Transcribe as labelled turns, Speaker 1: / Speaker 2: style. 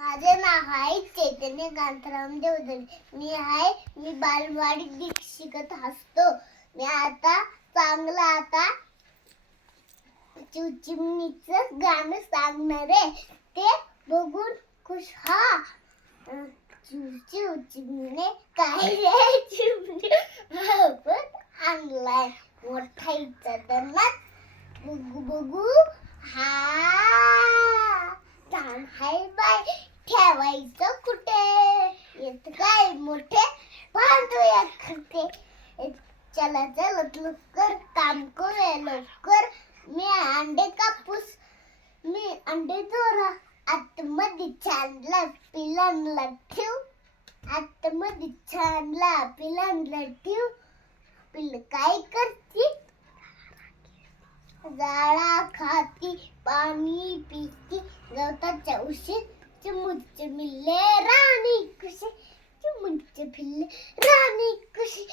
Speaker 1: माझे नाव आहे चैतन्य कांतराम देवदरे मी आहे मी बालवाडी शिकत असतो. मी आता चांगलं आता चिमणीच गाणं सांगणार आहे. ते बघून खुश हा. चिवचिव चिव चिमणे काय रे? चिमणे आणलाय. मोठा इच्छा बघू बघू. हा. ठेवायचं कुठे? काय मोठे बांधूया खटे चला चला लवकर काम करूया लवकर. मी अंडे कापूस मी अंडे चोरा आतमध्ये छानला पिलांना ठेव. आतमध्ये छानला पिलांना ठेव. पिल काय करते? झाडा खाती पाणी पिती. गवताच्या उशीत ചുമുച്ച റാണി കുശി ചുമുച്ച പില്ലേ റാണി കുശി